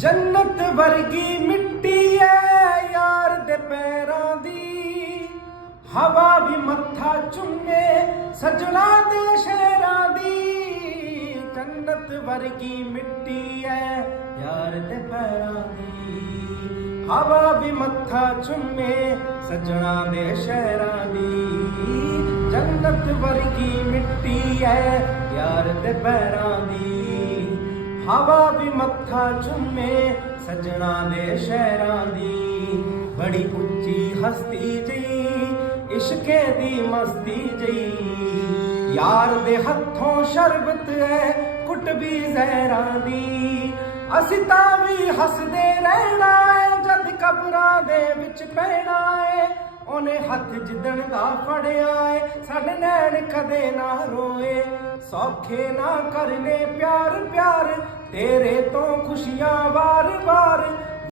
जन्नत वर्गी मिट्टी है यार दे पैरां दी, हवा भी मत्था चुमे सजना दे शहरां दी। जन्नत वर्गी मिट्टी है यार दे पैरां दी, हवा भी मत्था चुमे सजना दे शहरां दी। जन्नत वर्गी मिट्टी है यार दे पैरां दी, हवा भी मत्था चुमे सजना दे शहरां दी। बड़ी उच्ची हस्ती जई इश्के दी मस्ती जई, यार दे हत्थों शरबत है कुट भी जहरां दी। असीं तां भी हसदे रहना है जद कबरां दे विच पैना है। ओने हथ जिदन दा फड़िया है साडे नैन कदे ना रोए। सौखे ना करने प्यार प्यार तेरे तो खुशियां वार वार।